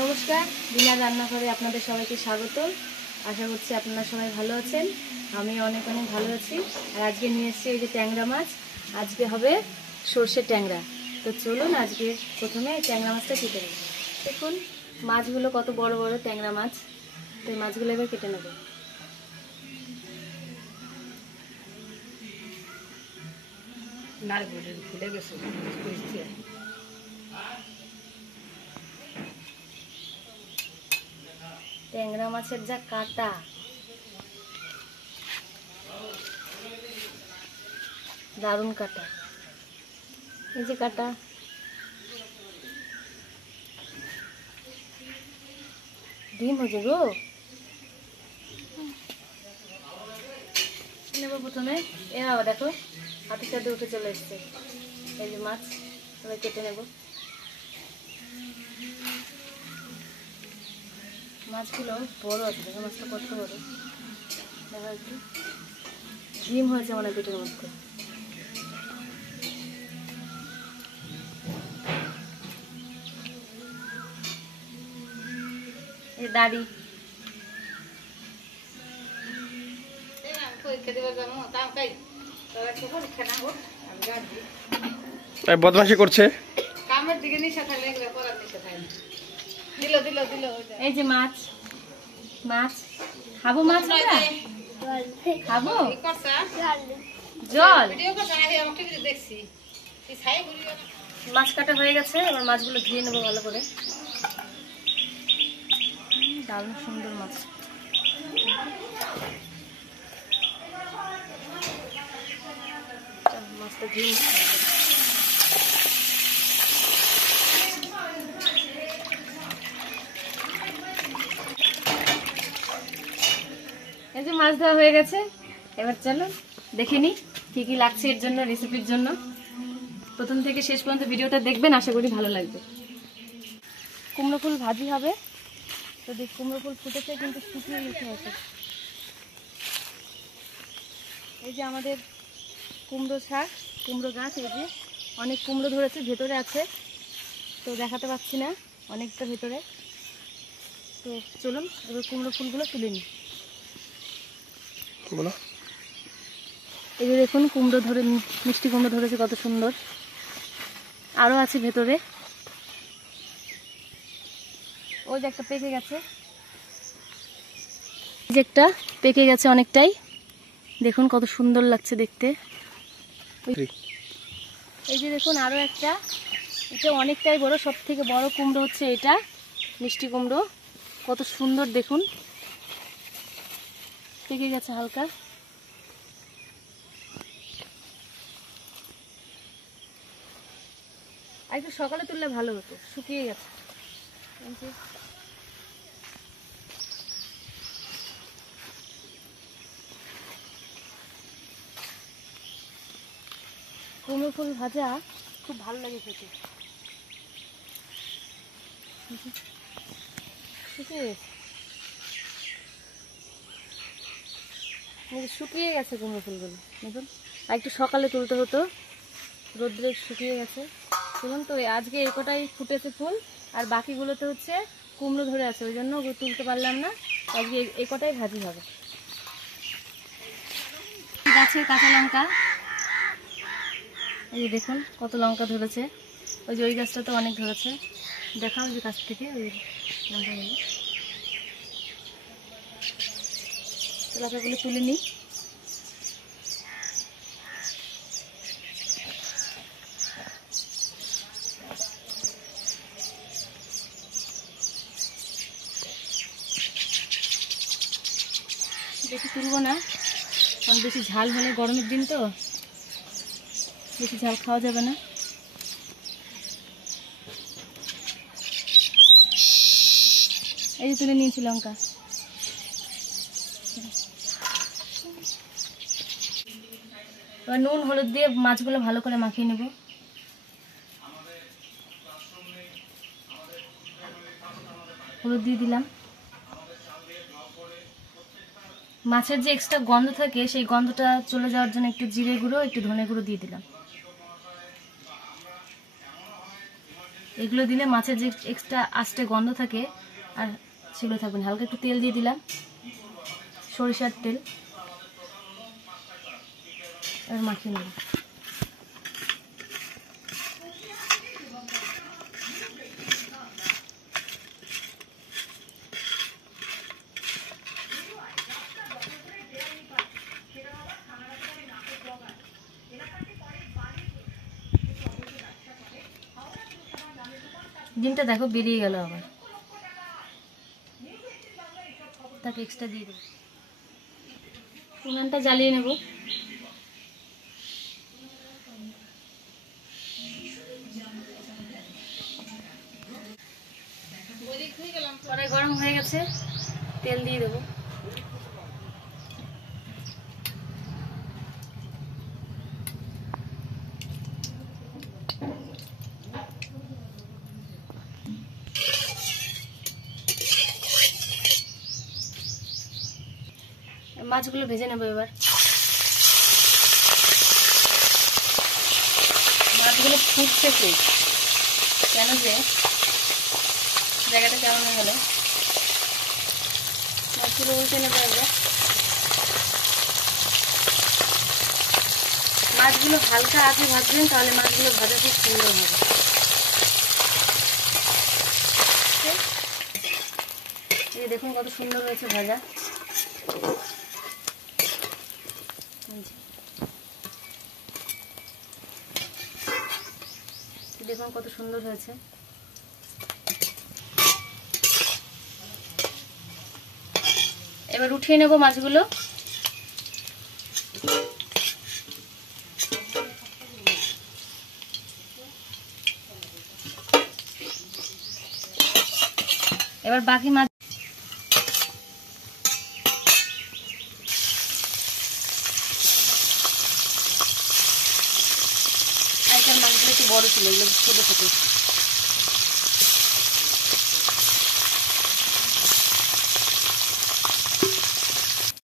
নমস্কার, বিনার রান্নাঘরে আপনাদের সবাইকে স্বাগত। আশা করছি আপনারা সবাই ভালো আছেন। আমি অনেক অনেক ভালো আছি। আর আজকে নিয়ে এসেছি এই যে ট্যাংরা মাছ। আজকে হবে সর্ষে ট্যাংরা। তো চলুন আজকে প্রথমে ট্যাংরা মাছটা কেটে নেব। দেখুন মাছগুলো কত বড় বড় ট্যাংরা মাছ। তো এই মাছগুলো এবার কেটে নেব। ট্যাংরা মাছের যা কাটা, দারুণ কাটা। এই যে কাটা, ডিম হয়ে যাবো। নেবো প্রথমে, এরাও দেখো হাতের সাথে উঠে চলে এসছে। এই যে মাছ এবার কেটে নেব। মাছগুলো বড় আছে, দেখো মাছটা কত বড়। দেখো একটু ডিম হয়েছে মানে পেটের মধ্যে। এই দাড়ি বদমাশি করছে। এই যে মাছ, মাছ খাবো, মাছ খাবো। জল মাছ কাটা হয়ে গেছে, এবার মাছগুলো ধুয়ে নেবো ভালো করে। দারুণ সুন্দর মাছ। মাছটা ধুয়ে এই যে মাছ ধোয়া হয়ে গেছে। এবার চলো দেখে নিই কি কি লাগছে এর জন্য, রেসিপির জন্য। প্রথম থেকে শেষ পর্যন্ত ভিডিওটা দেখবেন, আশা করি ভালো লাগবে। কুমড়ো ফুল ভাজি হবে। তো দেখ কুমড়ো ফুল ফুটেছে কিন্তু শুকিয়ে গেছে হয়তো। এই যে আমাদের কুমড়ো শাক, কুমড়ো গাছ। এই যে অনেক কুমড়ো ধরেছে, ভেতরে আছে তো দেখাতে পাচ্ছি না, অনেকটা ভেতরে। তো চলুন এবার কুমড়ো ফুলগুলো তুলে নিই। এই যে দেখুন কুমড়ো ধরে, মিষ্টি কুমড়ো ধরেছে কত সুন্দর। আরো আছে ভেতরে। ওই যে একটা পেকে গেছে, এই যে একটা পেকে গেছে অনেকটাই। দেখুন কত সুন্দর লাগছে দেখতে। এই যে দেখুন আরো একটা, এটা অনেকটাই বড়। সব থেকে বড় কুমড়ো হচ্ছে এটা, মিষ্টি কুমড়ো। কত সুন্দর দেখুন, পেকে গেছে হালকা। আর একটু সকালে তুললে ভালো হতো, শুকিয়ে গেছে। কুমড়ো ফুল ভাজা খুব ভালো লাগে খেতে। শুকিয়ে গেছে, শুকিয়ে গেছে কুমড়ো ফুলগুলো দেখুন। আর একটু সকালে তুলতে হতো, রোদ্রে শুকিয়ে গেছে। দেখুন তো আজকে এই কটাই ফুটেছে ফুল, আর বাকিগুলোতে হচ্ছে কুমড়ো ধরে আছে, ওই জন্য তুলতে পারলাম না। আজকে এই কটাই ভাজি হবে। গাছের কাঁচা লঙ্কা, এই যে দেখুন কত লঙ্কা ধরেছে। ওই যে ওই গাছটাতে অনেক ধরেছে, দেখাও যে কাছ থেকে ওই লঙ্কাগুলো। লঙ্কাগুলো তুলে নিই। বেশি তুলবো না, কারণ বেশি ঝাল হলে, গরমের দিন তো বেশি ঝাল খাওয়া যাবে না। এই যে তুলে নিয়েছি লঙ্কা। এবার নুন হলুদ দিয়ে মাছগুলো ভালো করে মাখিয়ে নেব। হলুদ দিয়ে দিলাম। মাছের যে এক্সট্রা গন্ধ থাকে সেই গন্ধটা চলে যাওয়ার জন্য একটু জিরে গুঁড়ো, একটু ধনে গুঁড়ো দিয়ে দিলাম। এগুলো দিলে মাছের যে এক্সট্রা আস্তে গন্ধ থাকে আর সেগুলো থাকবে না। হালকা একটু তেল দিয়ে দিলাম, সরিষার তেল। এবার মাখিয়ে নেব। ডিমটা দেখো বেরিয়ে গেল, আবার তাকে এক্সট্রা দিয়ে দেবো। উনানটা জ্বালিয়ে নেব। কড়াই গরম হয়ে গেছে, তেল দিয়ে দেবো। মাছগুলো ভেজে নেবো এবার। মাছগুলো ফুটছে খুব, কেন যে জায়গাটা কেমন হয়ে গেল। মাছগুলো উল্টে নেবো একবার। মাছগুলো হালকা আঁচে ভাজবেন, তাহলে মাছগুলো ভাজা খুব সুন্দর হবে। এই দেখুন কত সুন্দর হয়েছে ভাজা। দেখুন কত সুন্দর হয়েছে। এবার উঠিয়ে নেব মাছগুলো। এবার বাকি মাছ মাছগুলো একটু বড় ছিল, এগুলো ছোট ছোট।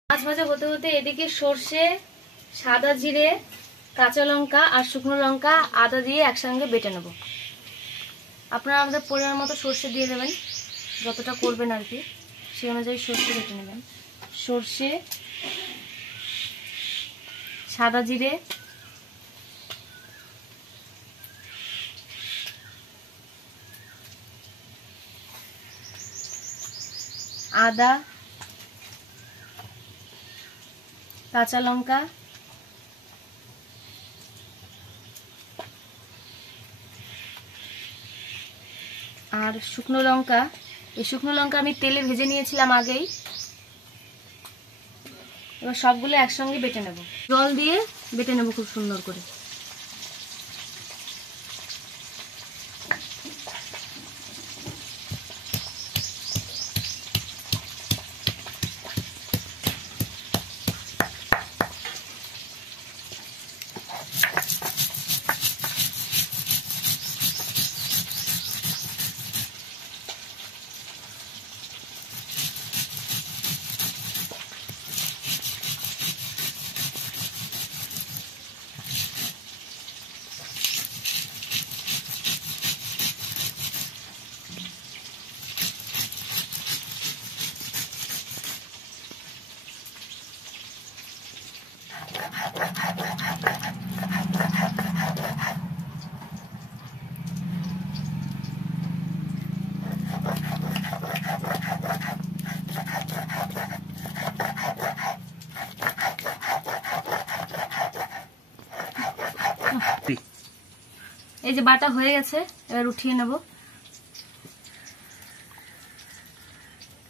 মাছ ভাজা হতে হতে এদিকে সর্ষে, সাদা জিরে, কাঁচা লঙ্কা আর শুকনো লঙ্কা, আদা দিয়ে একসঙ্গে বেটে নেব। আপনারা আমাদের পরিমাণ মতো সর্ষে দিয়ে দেবেন, যতটা করবেন আর কি সেই অনুযায়ী সর্ষে বেটে নেবেন। সর্ষে, সাদা জিরে, আদা, কাঁচা লঙ্কা, আর শুকনো লঙ্কা। এই শুকনো লঙ্কা আমি তেলে ভেজে নিয়েছিলাম আগেই। এবার সবগুলো একসঙ্গে বেটে নেব, জল দিয়ে বেটে নেব খুব সুন্দর করে। এই যে বাটা হয়ে গেছে, এবার উঠিয়ে নেব।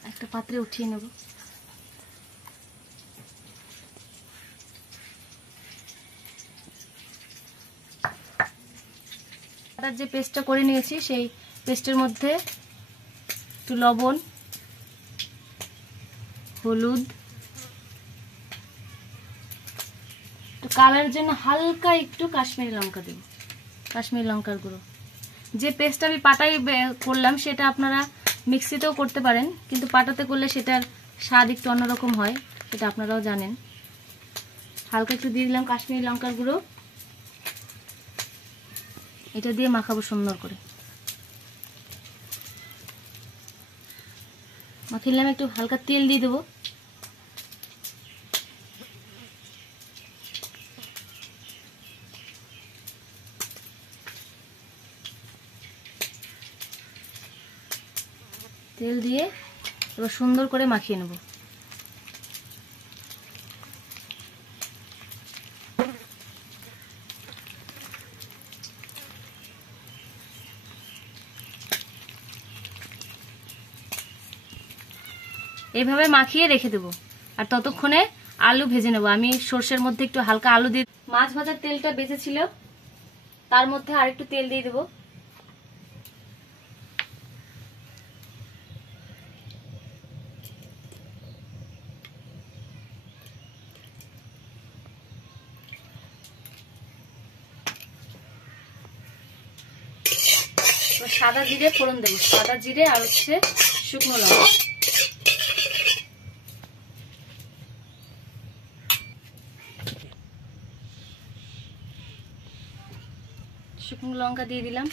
একটা পাত্রে উঠিয়ে নেব। বাটার যে পেস্টটা করে নিয়েছি সেই পেস্টের মধ্যে একটু লবণ, হলুদ, একটু কালারের জন্য হালকা একটু কাশ্মীরি লঙ্কা দেব, কাশ্মীরি লঙ্কার গুঁড়ো। যে পেস্ট আমি পাটায় করলাম সেটা আপনারা মিক্সিতেও করতে পারেন, কিন্তু পাটাতে করলে সেটার স্বাদ একটু অন্যরকম হয়, সেটা আপনারাও জানেন। হালকা একটু দিয়ে দিলাম কাশ্মীরি লঙ্কার গুঁড়ো। এটা দিয়ে মাখাবো সুন্দর করে। মাখিয়ে নিলাম, একটু হালকা তেল দিয়ে দেবো। তেল দিয়ে এবার সুন্দর করে মাখিয়ে নেব। এইভাবে মাখিয়ে রেখে দেবো। আর ততক্ষণে আলু ভেজে নেব। আমি সর্ষের মধ্যে একটু হালকা আলু দিয়ে, মাছ ভাজার তেলটা বেঁচেছিল তার মধ্যে আরেকটু তেল দিয়ে দেবো। সাদা জিরে ফোড়ন দেবো, সাদা জিরে আর হচ্ছে শুকনো লঙ্কা। শুকনো লঙ্কা দিয়ে দিলাম।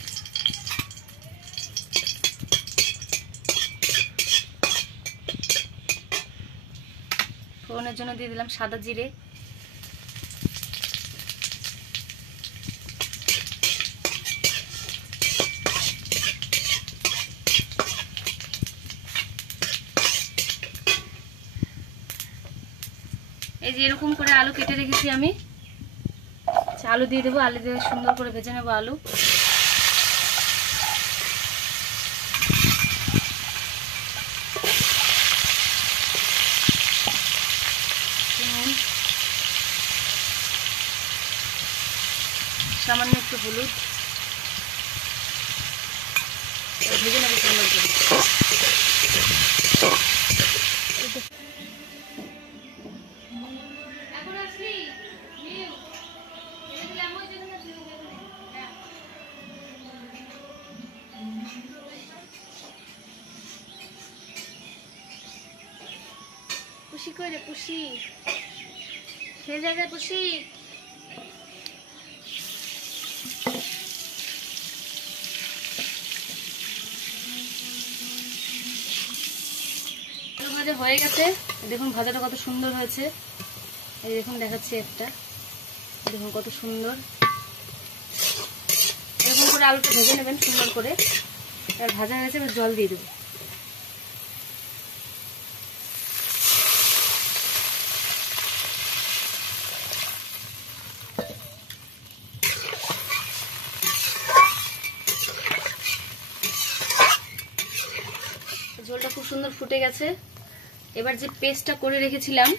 ফোড়নের জন্য দিয়ে দিলাম সাদা জিরে। এই যে এরকম করে আলু কেটে রেখেছি আমি, আলু দিয়ে দেবো। আলু দিয়ে সুন্দর করে ভেজে নেবো আলু। সামান্য একটু হলুদ ভেজে নেবো সুন্দর করে। পুষি করে পুষি খেয়ে যাবে পুষি। আলু ভাজা হয়ে গেছে, দেখুন ভাজাটা কত সুন্দর হয়েছে। এই দেখুন দেখাচ্ছি একটা, দেখুন কত সুন্দর। এরকম করে আলুটা ভেজে নেবেন সুন্দর করে। আর ভাজা হয়েছে, এবার জল দিয়ে দেবো। ঝোলটা খুব সুন্দর ফুটে গেছে। এবার যে পেস্টটা করে রেখেছিলাম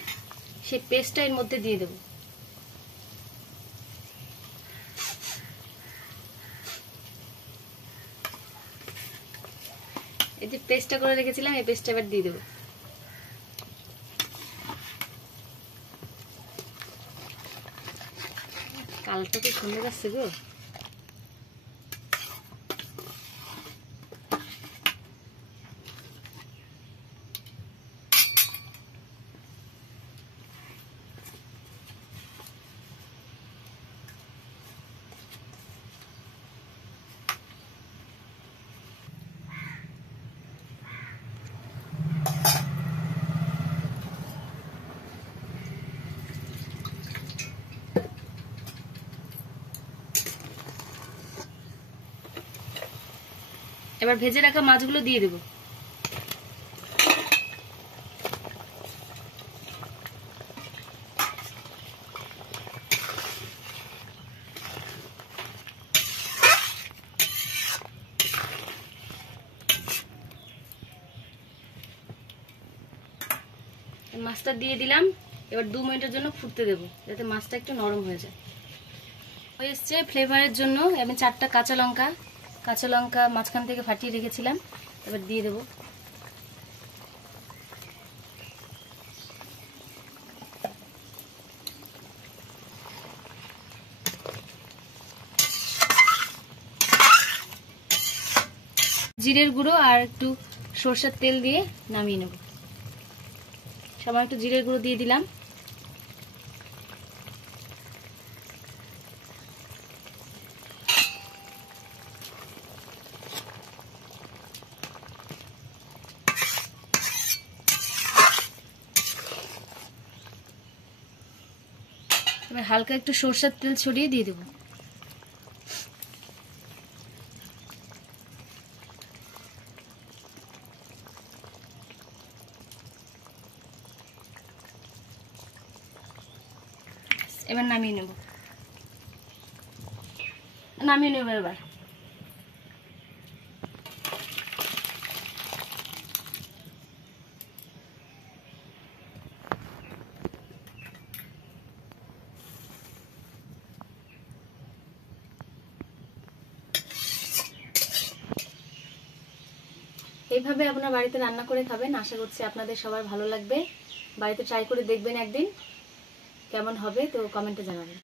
সেই পেস্টটা এর মধ্যে দিয়ে দেব। এই যে পেস্টটা করে রেখেছিলাম এই পেস্টটা এবার দিয়ে দেব। কালারটা খুব সুন্দর আসছে গো। এবার ভেজে রাখা মাছগুলো দিয়ে দেব। মাছটা দিয়ে দিলাম। এবার 2 মিনিটের জন্য ফুটতে দেব, যাতে মাছটা একটু নরম হয়ে যায়। হয়ে এসছে। ফ্লেভারের জন্য আমি 4টা কাঁচা লঙ্কা মাঝখান থেকে ফাটিয়ে রেখেছিলাম, এবার দিয়ে দেব। জিরের গুঁড়ো আর একটু সরষের তেল দিয়ে নামিয়ে নেব। সামান্য একটু জিরের গুঁড়ো দিয়ে দিলাম। হালকা একটু সরষের তেল ছড়িয়ে দিয়ে দেবো। এবার নামিয়ে নেব এবার। এইভাবে আপনারা বাড়িতে রান্না করে খাবেন, আশা করছি আপনাদের সবার ভালো লাগবে। বাড়িতে ট্রাই করে দেখবেন একদিন, কেমন হবে তো কমেন্টে জানাবেন।